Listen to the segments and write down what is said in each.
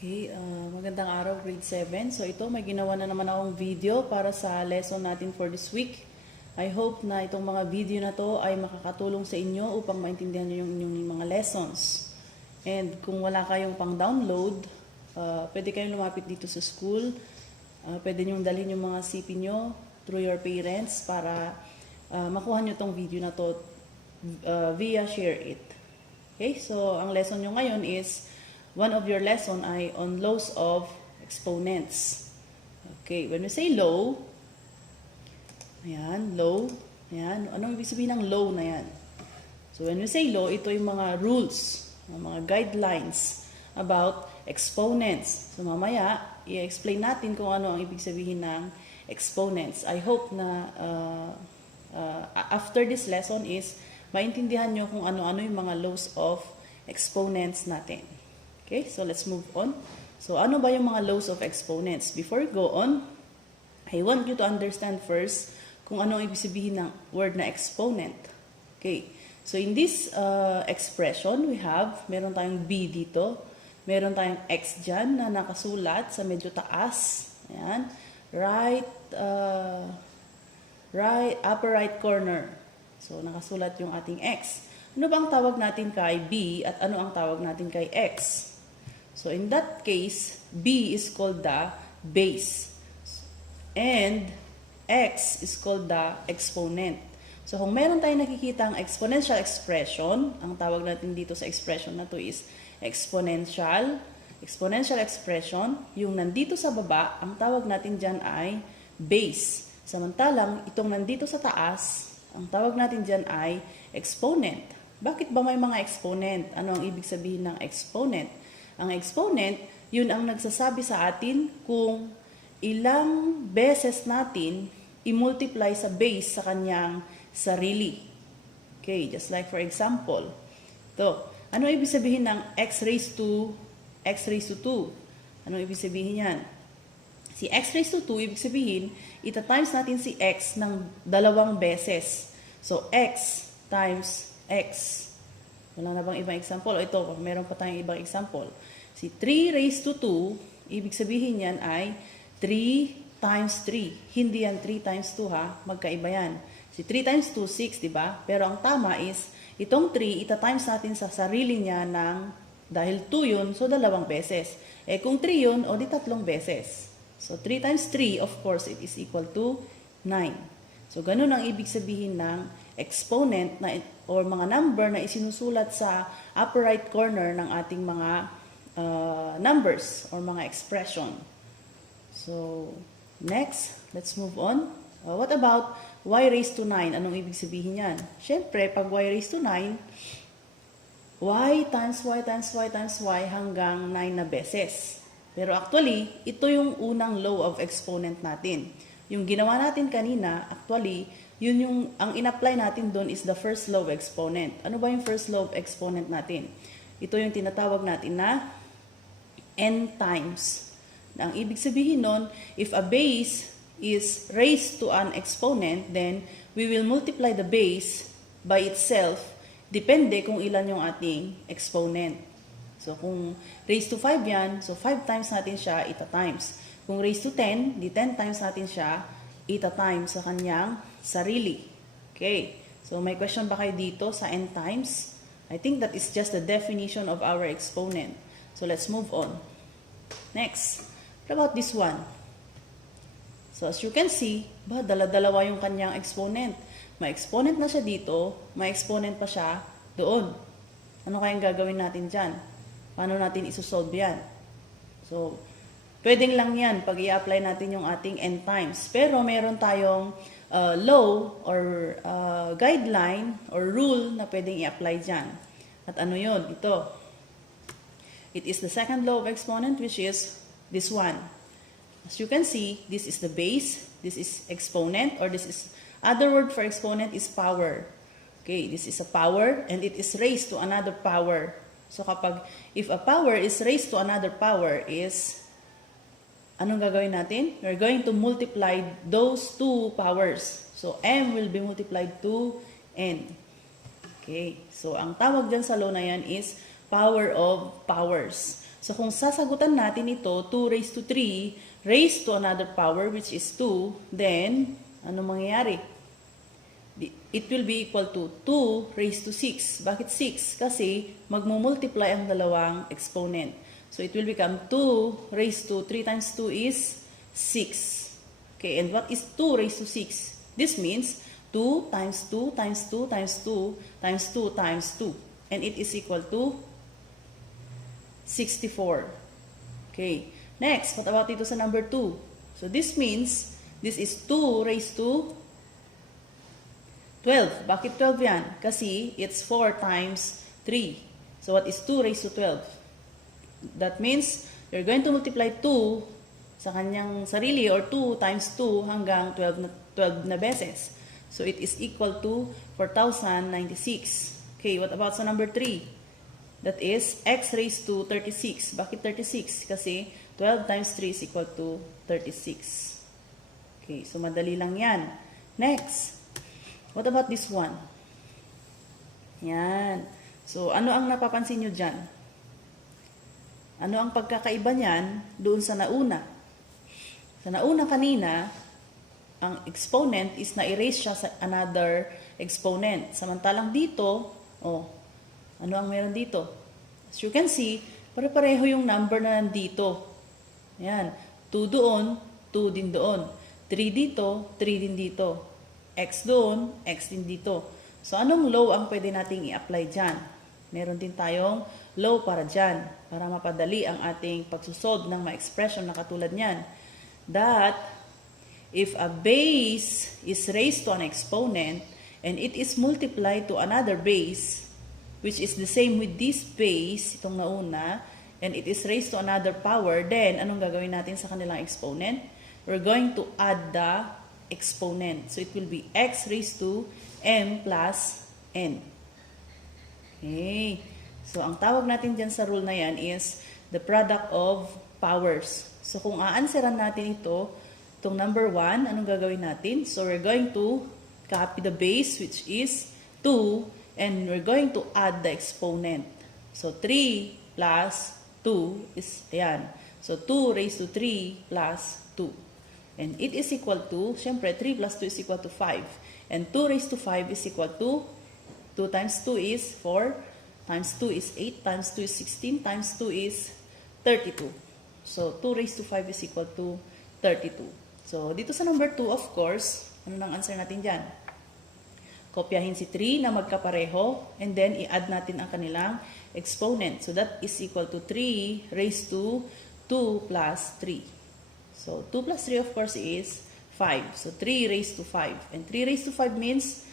Okay, magandang araw, grade 7. So ito, may ginawa na naman akong video para sa lesson natin for this week. I hope na itong mga video na to ay makakatulong sa inyo upang maintindihan nyo yung inyong mga lessons. And kung wala kayong pang-download, pwede kayong lumapit dito sa school. Pwede nyong dalhin yung mga CP nyo through your parents para makuha nyo tong video na to via Share It. Okay, so ang lesson nyo ngayon is one of your lesson ay on laws of exponents. Okay, when we say law, ayan, law, ayan, anong ibig sabihin ng law na yan? So when we say law, ito yung mga rules, mga guidelines about exponents. So mamaya, i-explain natin kung ano ang ibig sabihin ng exponents. I hope na after this lesson is maintindihan nyo kung ano-ano yung mga laws of exponents natin. Okay, so let's move on. So, ano ba yung mga laws of exponents? Before we go on, I want you to understand first kung ano ang ibig sabihin ng word na exponent. Okay, so in this expression, meron tayong B dito, meron tayong X dyan na nakasulat sa medyo taas. Ayan, upper right corner. So, nakasulat yung ating X. Ano bang tawag natin kay B at ano ang tawag natin kay X? So, in that case, B is called the base. And X is called the exponent. So, kung meron tayong nakikita ang exponential expression, ang tawag natin dito sa expression na to is exponential expression. Yung nandito sa baba, ang tawag natin dyan ay base. Samantalang, itong nandito sa taas, ang tawag natin dyan ay exponent. Bakit ba may mga exponent? Ano ang ibig sabihin ng exponent? Ang exponent, yun ang nagsasabi sa atin kung ilang beses natin i-multiply sa base sa kanyang sarili. Okay, just like for example, ito, ano ibig sabihin ng x raised to 2? Ano ibig sabihin yan? Si x raised to 2, ibig sabihin, ita-times natin si x ng 2 beses. So, x times x. Wala na bang ibang example? O ito, meron pa tayong ibang example. Si 3 raised to 2, ibig sabihin yan ay 3 times 3. Hindi yan 3 times 2 ha, magkaiba yan. Si 3 times 2, 6, diba? Pero ang tama is, itong 3, ita-times natin sa sarili niya ng, dahil 2 yun, so 2 beses. Eh kung 3 yun, o di 3 beses. So 3 times 3, of course, it is equal to 9. So ganun ang ibig sabihin ng exponent na, or mga number na isinusulat sa upper right corner ng ating mga numbers or mga expression. So, next, let's move on. What about y raised to 9? Anong ibig sabihin yan? Siyempre, pag y raised to 9, y times y times y times y hanggang 9 na beses. Pero actually, ito yung unang law of exponent natin. Yung ginawa natin kanina, actually, yun yung, ang in-apply natin doon is the first law of exponent. Ano ba yung first law of exponent natin? Ito yung tinatawag natin na n times. Ang ibig sabihin nun, if a base is raised to an exponent, then we will multiply the base by itself, depende kung ilan yung ating exponent. So, kung raised to 5 yan, so 5 times natin siya, ita-times. Kung raised to 10, di 10 times natin siya, ita-times sa kanyang sarili. Okay. So, may question ba kayo dito sa n times? I think that is just the definition of our exponent. So, let's move on. Next. What about this one? So, as you can see, dala-dalawa yung kanyang exponent. May exponent na siya dito, may exponent pa siya doon. Ano kayang gagawin natin dyan? Paano natin isosolve yan? So, pwedeng lang yan pag i-apply natin yung ating n times. Pero meron tayong law or guideline or rule na pwedeng i-apply dyan. At ano yun? Ito. It is the second law of exponent, which is this one. As you can see, this is the base, this is exponent, or this is, other word for exponent is power. Okay, this is a power, and it is raised to another power. So if a power is raised to another power is, anong gagawin natin? We're going to multiply those two powers. So m will be multiplied to n. Okay, so ang tawag dyan sa law na yan is power of powers. So kung sasagutan natin ito, 2 raised to 3 raised to another power which is 2, then ano mangyayari? It will be equal to 2 raised to 6. Bakit 6? Kasi magmumultiply ang dalawang exponent. So it will become 2 raised to 3 times 2 is 6. Okay, and what is 2 raised to 6? This means 2 times 2 times 2 times 2 times 2 times 2. And it is equal to 64. Okay. Next, what about dito sa number 2? So this means, this is 2 raised to 12. Bakit 12 yan? Kasi it's 4 times 3. So what is 2 raised to 12? That means, you're going to multiply 2 sa kanyang sarili or 2 times 2 hanggang 12 na beses. So it is equal to 4,096. Okay, what about sa number 3? That is x raised to 36. Bakit 36? Kasi 12 times 3 is equal to 36. Okay, so madali lang yan. Next, what about this one? Yan. So, ano ang napapansin nyo dyan? Ano ang pagkakaiba niyan doon sa nauna? Sa nauna kanina, ang exponent is na-erase siya sa another exponent. Samantalang dito, ano ang meron dito? As you can see, pare-pareho yung number na nandito. Ayan. 2 doon, 2 din doon. 3 dito, 3 din dito. X doon, X din dito. So, anong law ang pwede nating i-apply dyan? Meron din tayong law para dyan, para mapadali ang ating pagsusolve ng mga expression na katulad niyan. That, if a base is raised to an exponent, and it is multiplied to another base, which is the same with this base, itong nauna, and it is raised to another power, then, anong gagawin natin sa kanilang exponent? We're going to add the exponent. So, it will be x raised to m plus n. Okay. So, ang tawag natin dyan sa rule na yan is the product of powers. So, kung aanseran natin ito, itong number 1, anong gagawin natin? So, we're going to copy the base, which is 2, and we're going to add the exponent. So, 3 plus 2 is, ayan. So, 2 raised to 3 plus 2. And it is equal to, syempre, 3 plus 2 is equal to 5. And 2 raised to 5 is equal to, 2 times 2 is 4, times 2 is 8, times 2 is 16, times 2 is 32. So, 2 raised to 5 is equal to 32. So, dito sa number 2, of course, ano nang answer natin dyan? Kopyahin si 3 na magkapareho, and then i-add natin ang kanilang exponent. So, that is equal to 3 raised to 2 plus 3. So, 2 plus 3, of course, is 5. So, 3 raised to 5. And 3 raised to 5 means,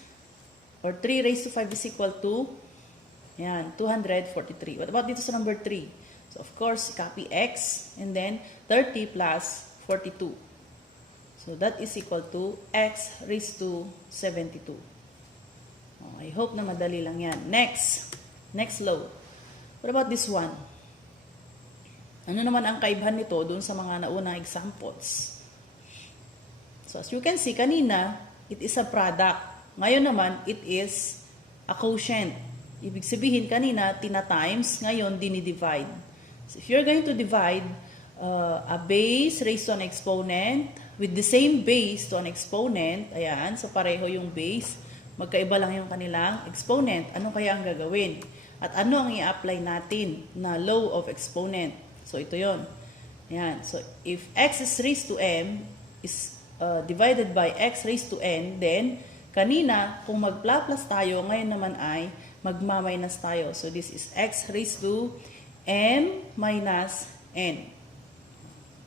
or 3 raised to 5 is equal to, yan, 243. What about dito sa number 3? So, of course, copy x, and then 30 plus 42. So, that is equal to x raised to 72. I hope na madali lang yan. Next law. What about this one? Ano naman ang kaibahan nito dun sa mga naunang examples? So, as you can see, kanina, it is a product. Ngayon naman, it is a quotient. Ibig sabihin, kanina, tina-times, ngayon, dinidivide. So, if you're going to divide a base raised to an exponent with the same base to an exponent, ayan, so pareho yung base, magkaiba lang yung kanilang exponent. Ano kaya ang gagawin? At ano ang i-apply natin na law of exponent? So, ito yon. Ayan. So, if x is raised to m is divided by x raised to n, then, kanina, kung mag-plus tayo, ngayon naman ay magma-minus tayo. So, this is x raised to m minus n.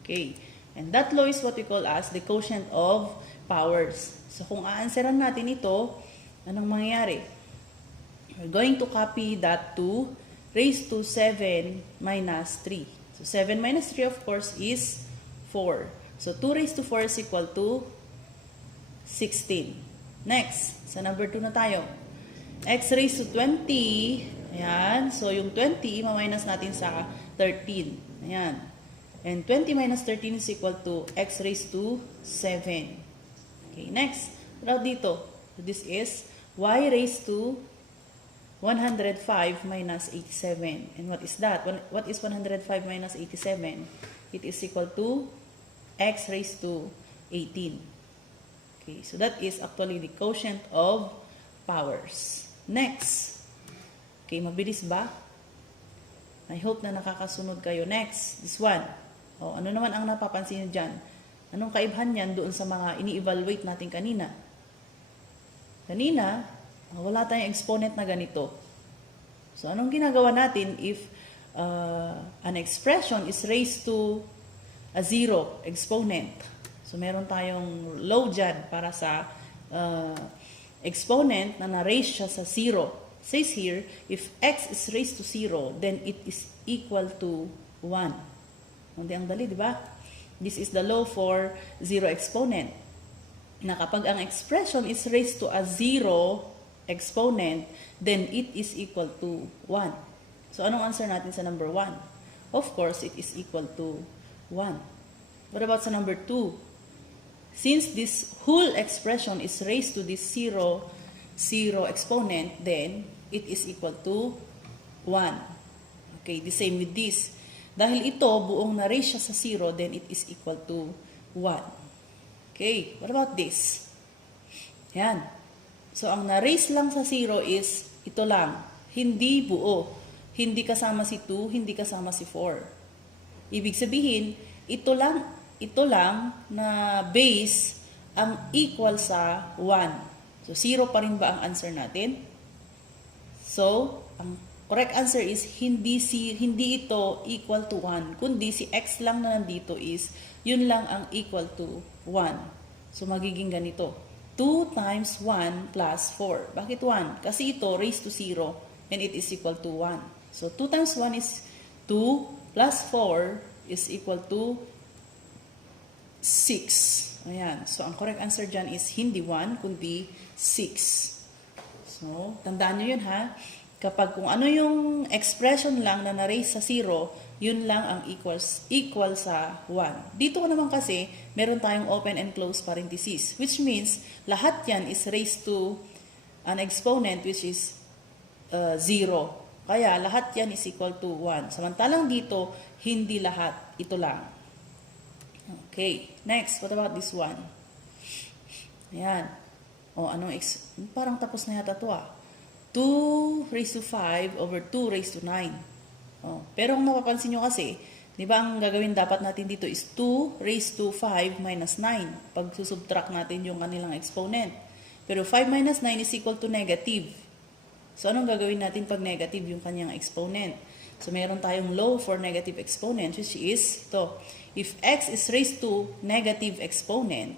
Okay. And that law is what we call as the quotient of powers. So, kung aanseran natin ito, anong mangyayari? We're going to copy that 2 raised to 7 minus 3. So, 7 minus 3, of course, is 4. So, 2 raised to 4 is equal to 16. Next, sa number 2 na tayo. X raised to 20. Ayan. So, yung 20, ima-minus natin sa 13. Ayan. And 20 minus 13 is equal to x raised to 7. Okay, next. What dito? So, this is y raised to 105 minus 87. And what is that? What is 105 minus 87? It is equal to x raised to 18. Okay, so that is actually the quotient of powers. Next. Okay, mabilis ba? I hope na nakakasunod kayo. Next, this one. O, ano naman ang napapansin nyo dyan? Anong kaibahan yan doon sa mga ini-evaluate natin kanina? Kanina, wala tayong exponent na ganito. So, anong ginagawa natin if an expression is raised to a zero exponent? So, meron tayong law dyan para sa exponent na na-raise siya sa zero. It says here, if x is raised to 0, then it is equal to 1. Hindi ang dali, di ba? This is the law for zero exponent. Na kapag ang expression is raised to a zero exponent, then it is equal to 1. So, anong answer natin sa number 1? Of course, it is equal to 1. What about sa number 2? Since this whole expression is raised to this zero exponent, then it is equal to 1. Okay, the same with this. Dahil ito, buong na-raise siya sa 0, then it is equal to 1. Okay, what about this? Yan. So, ang na-raise lang sa 0 is ito lang. Hindi buo. Hindi kasama si 2, hindi kasama si 4. Ibig sabihin, ito lang na base ang equal sa 1. So, 0 pa rin ba ang answer natin? So, ang correct answer is hindi ito equal to 1, kundi si x lang na nandito is yun lang ang equal to 1. So, magiging ganito. 2 times 1 plus 4. Bakit 1? Kasi ito raised to 0 and it is equal to 1. So, 2 times 1 is 2 plus 4 is equal to 6. Ayan. So, ang correct answer dyan is hindi 1, kundi 6. So, tandaan nyo yun ha. Kapag kung ano yung expression lang na na-raise sa 0, yun lang ang equal sa 1. Dito naman kasi, meron tayong open and close parenthesis, which means lahat yan is raised to an exponent which is 0. Kaya lahat yan is equal to 1. Samantalang dito, hindi lahat. Ito lang. Okay. Next, what about this one? Ayan. O, parang tapos na yata ito 2 raised to 5 over 2 raised to 9. Oh, pero kung mapapansin nyo kasi, di ba ang gagawin dapat natin dito is 2 raised to 5 minus 9. Pag susubtract natin yung kanilang exponent. Pero 5 minus 9 is equal to negative. So, anong gagawin natin pag negative yung kanyang exponent? So, meron tayong law for negative exponent, which is ito. If x is raised to negative exponent,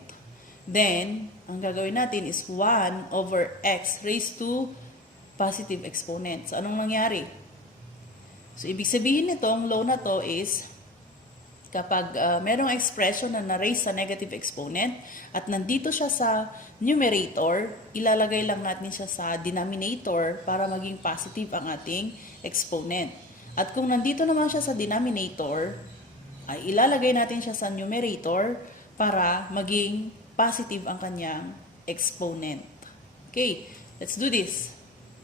then, ang gagawin natin is 1 over x raised to positive exponent. So, anong nangyari? So, ibig sabihin nitong law na to is kapag merong expression na na-raise sa negative exponent at nandito siya sa numerator, ilalagay lang natin siya sa denominator para maging positive ang ating exponent. At kung nandito naman siya sa denominator, ay ilalagay natin siya sa numerator para maging positive ang kanyang exponent. Okay, let's do this.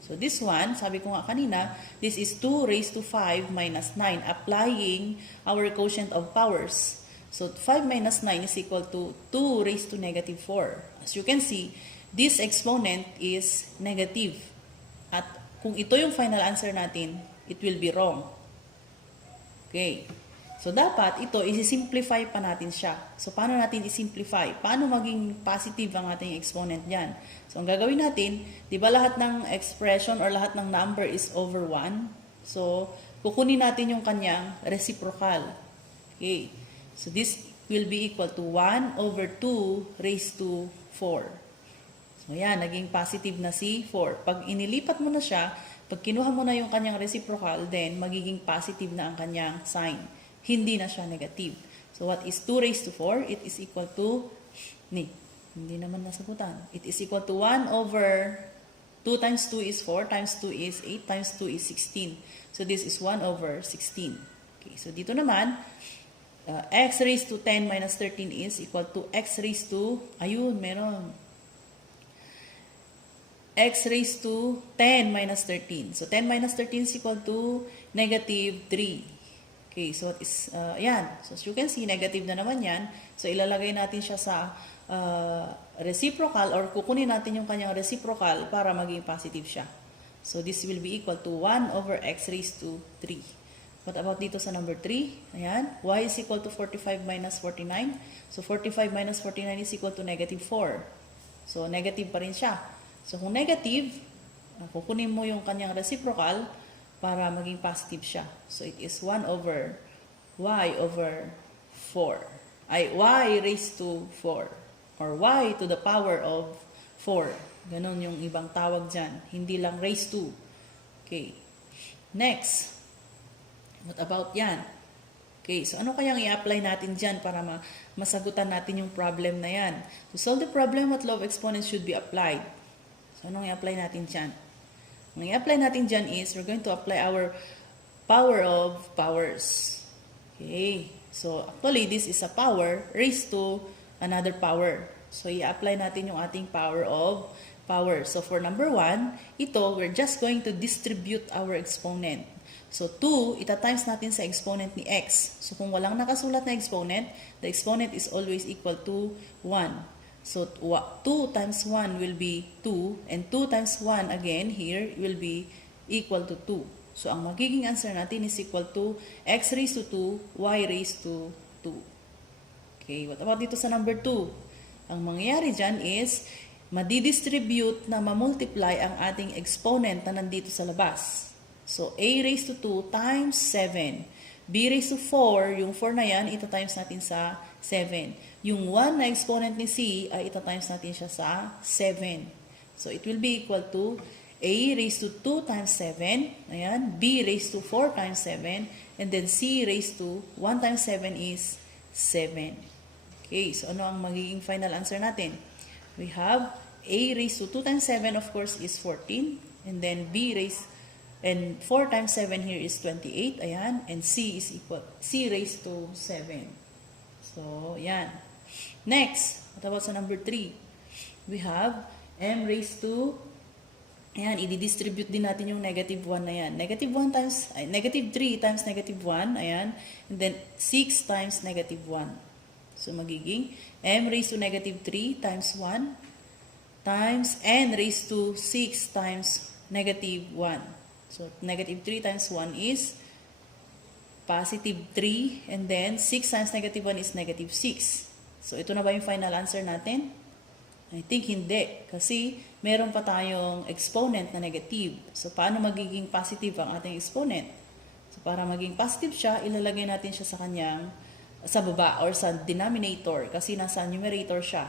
So, this one, sabi ko nga kanina, this is 2 raised to 5 minus 9, applying our quotient of powers. So, 5 minus 9 is equal to 2 raised to negative 4. As you can see, this exponent is negative. At kung ito yung final answer natin, it will be wrong. Okay. So, dapat ito, isi-simplify pa natin siya. So, paano natin i-simplify? Paano maging positive ang ating exponent dyan? So, ang gagawin natin, di ba lahat ng expression or lahat ng number is over 1? So, kukunin natin yung kanyang reciprocal. Okay. So, this will be equal to 1 over 2 raised to 4. So, yan, naging positive na si 4. Pag inilipat mo na siya, pag kinuha mo na yung kanyang reciprocal, then magiging positive na ang kanyang sign. Hindi na siya negative. So, what is 2 raised to 4? It is equal to, hindi naman nasagutan. It is equal to 1 over 2 times 2 is 4, times 2 is 8, times 2 is 16. So, this is 1 over 16. Okay, so dito naman, x raised to 10 minus 13 is equal to x raised to, ayun, meron. x raised to 10 minus 13. So 10 minus 13 is equal to negative 3. Okay, so it is, yan. So as you can see, negative na naman yan. So ilalagay natin siya sa reciprocal or kukunin natin yung kanyang reciprocal para maging positive siya. So this will be equal to 1 over x raised to 3. What about dito sa number 3? Ayan, y is equal to 45 minus 49. So 45 minus 49 is equal to negative 4. So negative pa rin siya. So kung negative, kukunin mo yung kanyang reciprocal para maging positive siya. So it is 1 over y over 4. Ay, y raised to 4. Or y to the power of 4. Ganon yung ibang tawag dyan. Hindi lang raised to. Okay. Next. What about yan? Okay, so ano kayang i-apply natin dyan para masagutan natin yung problem na yan? To solve the problem, what law of exponents should be applied? So anong i-apply natin dyan? Ang i-apply natin dyan is, we're going to apply our power of powers. Okay, so actually, this is a power raised to another power. So i-apply natin yung ating power of power. So for number 1, ito, we're just going to distribute our exponent. So 2, ita-times natin sa exponent ni x. So kung walang nakasulat na exponent, the exponent is always equal to 1. So 2 times 1 will be 2, and 2 times 1 again here will be equal to 2. So ang magiging answer natin is equal to x raised to 2, y raised to 2. Okay, what about dito sa number 2? Ang mangyayari dyan is, madidistribute na mamultiply ang ating exponent na nandito sa labas. So, a raised to 2 times 7. b raised to 4, yung 4 na yan, ita-times natin sa 7. Yung 1 na exponent ni c, ay ita-times natin siya sa 7. So, it will be equal to a raised to 2 times 7. Ayan, b raised to 4 times 7. And then c raised to 1 times 7 is 7. Okay, so ano ang magiging final answer natin? We have a raised to 2 times 7, of course, is 14. And then b raised, and 4 times 7 here is 28. Ayan, and c is equal, c raised to 7. So, yan. Next, what about sa number 3? We have m raised to, ayan, i-distribute din natin yung negative 1 na yan. Negative 1 times, negative 3 times negative 1, ayan. And then 6 times negative 1. So, magiging m raised to negative 3 times 1 times n raised to 6 times negative 1. So, negative 3 times 1 is positive 3, and then 6 times negative 1 is negative 6. So, ito na ba yung final answer natin? I think hindi. Kasi, meron pa tayong exponent na negative. So, paano magiging positive ang ating exponent? So, para maging positive siya, ilalagay natin siya sa kanyang, sa baba or sa denominator. Kasi nasa numerator siya.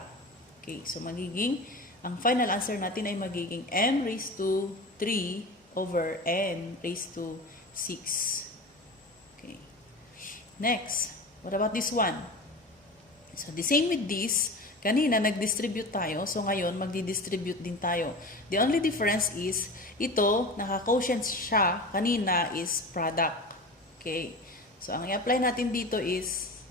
Okay, so magiging, ang final answer natin ay magiging m raised to 3 over n raised to 6. Okay. Next, what about this one? So, the same with this. Kanina, nag-distribute tayo. So, ngayon, magdi-distribute din tayo. The only difference is, ito, naka-quotient siya. Kanina is product. Okay. So, ang i-apply natin dito is,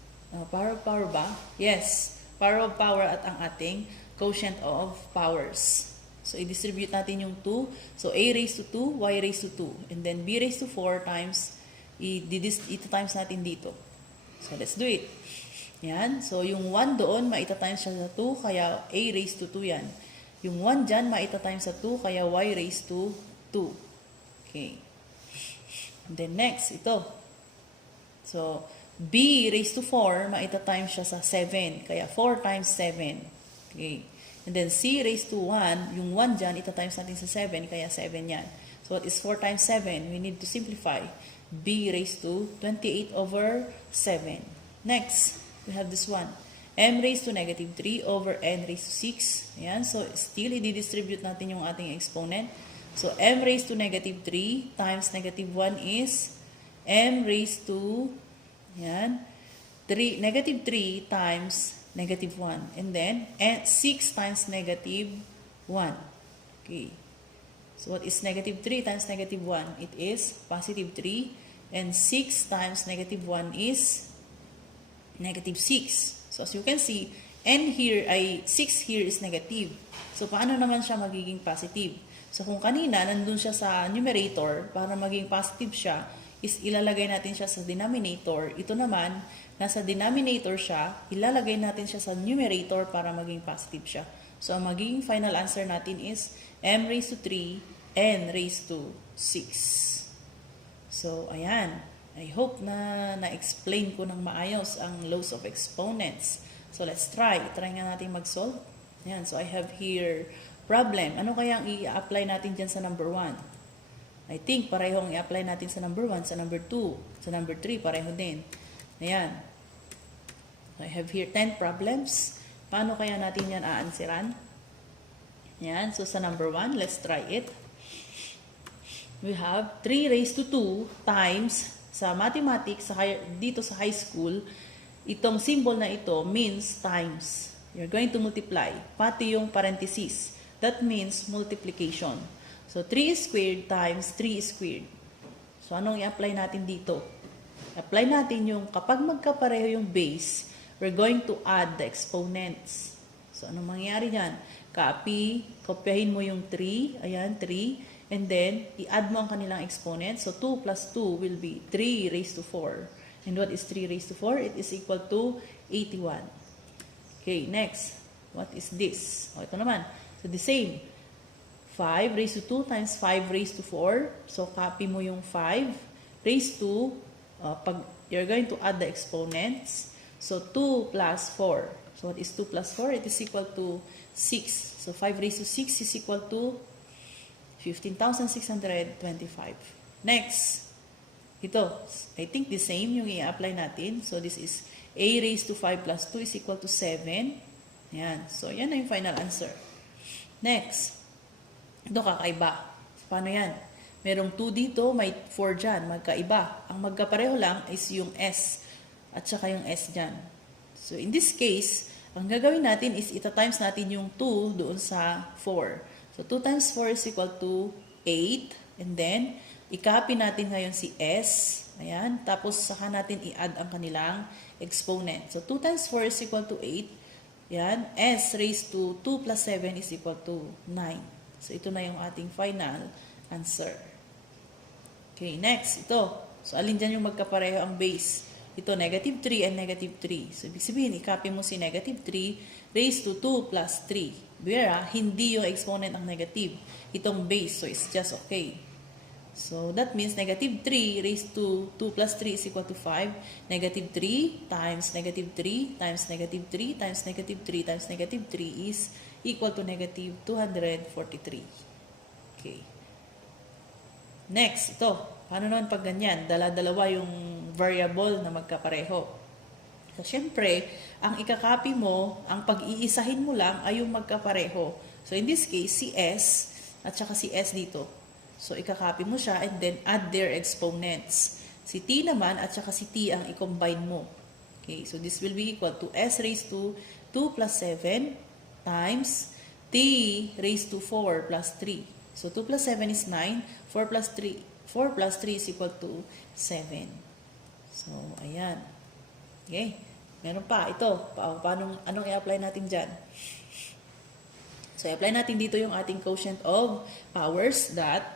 power of power ba? Yes. Power of power at ang ating quotient of powers. So, i-distribute natin yung 2. So, a raised to 2, y raised to 2. And then, b raised to 4 times, ita-times natin dito. So, let's do it. Yan. So, yung 1 doon, maita-times siya sa 2, kaya a raised to 2 yan. Yung 1 dyan, maita-times sa 2, kaya y raised to 2. Okay. And then, next, ito. So, b raised to 4, maita-times siya sa 7, kaya 4 times 7. Okay. And then, c raised to 1, yung 1 dyan, ita-times natin sa 7, kaya 7 yan. So, what is 4 times 7? We need to simplify. b raised to 28 over 7. Next, we have this one. M raised to negative 3 over n raised to 6. Ayan, so still, i-distribute natin yung ating exponent. So, m raised to negative 3 times negative 1 is m raised to, ayan, negative 3 times negative 1. And then, 6 times negative 1. Okay. So, what is negative 3 times negative 1? It is positive 3. And 6 times negative 1 is negative 6. So, as you can see, n here ay 6 here is negative. So, paano naman siya magiging positive? So kung kanina, nandun siya sa numerator, para maging positive siya, is ilalagay natin siya sa denominator. Ito naman, nasa denominator siya, ilalagay natin siya sa numerator para maging positive siya. So ang magiging final answer natin is m raised to 3, n raised to 6. So ayan, I hope na na-explain ko ng maayos ang laws of exponents. So let's try. Try nga natin mag-solve. Ayan, so I have here problem. Ano kaya ang i-apply natin dyan sa number 1? I think parehong i-apply natin sa number 1, sa number 2, sa number 3, pareho din. Ayan. I have here 10 problems. Paano kaya natin yan aansiran? Ayan, so sa number 1, let's try it. We have 3 raised to 2 times, sa mathematics, dito sa high school, itong symbol na ito means times. You're going to multiply, pati yung parenthesis. That means multiplication. So 3 squared times 3 squared. So anong i-apply natin dito? Apply natin yung kapag magkapareho yung base, we're going to add the exponents. So anong mangyayari dyan? Kopyahin mo yung 3, ayan 3, and then i-add mo ang kanilang exponents. So 2 plus 2 will be 3 raised to 4. And what is 3 raised to 4? It is equal to 81. Okay, next. What is this? O, ito naman. So, the same. 5 raised to 2 times 5 raised to 4. So, copy mo yung 5 raised to, pag you're going to add the exponents. So, 2 plus 4. So, what is 2 plus 4? It is equal to 6. So, 5 raised to 6 is equal to 15,625. Next. Ito, I think the same yung i-apply natin. So, this is a raised to 5 plus 2 is equal to 7. Ayan. So, yan na yung final answer. Next. Ito, kakaiba. Paano yan? Merong 2 dito, may 4 dyan. Magkaiba. Ang magkapareho lang is yung S at saka yung S dyan. So, in this case, ang gagawin natin is ita-times natin yung 2 doon sa 4. So, 2 times 4 is equal to 8. And then, i-copy natin ngayon si S. Ayan. Tapos, saka natin i-add ang kanilang exponent. So, 2 times 4 is equal to 8. Ayan. S raised to 2 plus 7 is equal to 9. So, ito na yung ating final answer. Okay, next. Ito. So, alin dyan yung magkapareho ang base? Ito, negative 3 and negative 3. So, ibig sabihin, i-copy mo si negative 3 raised to 2 plus 3. Beware, hindi yung exponent ang negative. Itong base. So, it's just okay. So, that means negative 3 raised to 2 plus 3 is equal to 5. Negative 3 times negative 3 times negative 3 times negative 3 times negative 3 is equal to negative 243. Okay. Next, ito. Paano naman pag ganyan? Dala-dalawa yung variable na magkapareho. So, syempre, ang ikakopy mo, ang pag-iisahin mo lang ay yung magkapareho. So, in this case, si S at saka si S dito. So, ikakopy mo siya and then add their exponents. Si T naman at saka si T ang i-combine mo. Okay, so this will be equal to S raised to 2 plus 7 times T raised to 4 plus 3. So, 2 plus 7 is 9. 4 plus 3 is equal to 7. So, ayan. Okay. Meron pa. Ito. Anong i-apply natin dyan? So, i-apply natin dito yung ating quotient of powers that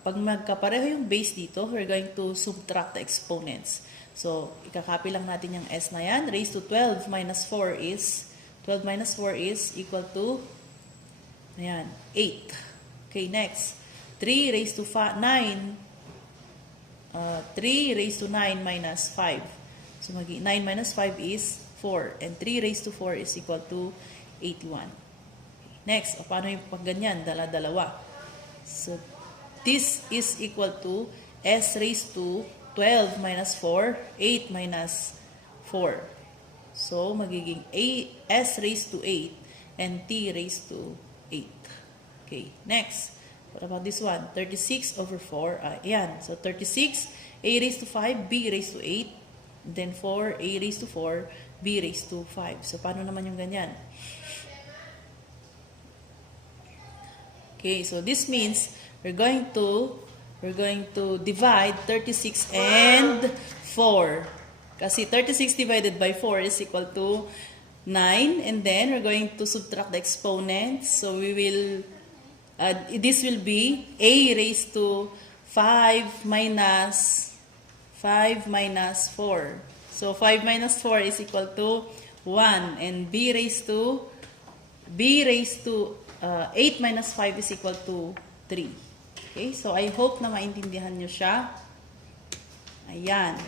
pag magkapareho yung base dito, we're going to subtract the exponents. So, ikakopy lang natin yung S na yan. Raised to 12 minus 4 is equal to ayan, 8. Okay, next. 3 raised to 9 minus 5. So, 9 minus 5 is 4. And 3 raised to 4 is equal to 81. Next, paano yung pag ganyan? Dala-dalawa. So, this is equal to S raised to 12 minus 4, 8 minus 4. So, magiging S raised to 8 and T raised to 8. Okay, next. What about this one? 36 over 4. Ayan. So, 36, A raised to 5, B raised to 8. Then 4, A raised to 4, B raised to 5. So, paano naman yung ganyan? Okay, so this means we're going to divide 36 and 4. Kasi 36 divided by 4 is equal to 9. And then we're going to subtract the exponents. So we will This will be a raised to 5 minus 4. So 5 minus 4 is equal to 1. And b raised to 8 minus 5 is equal to 3. Okay, so I hope na maintindihan nyo siya. Ayan.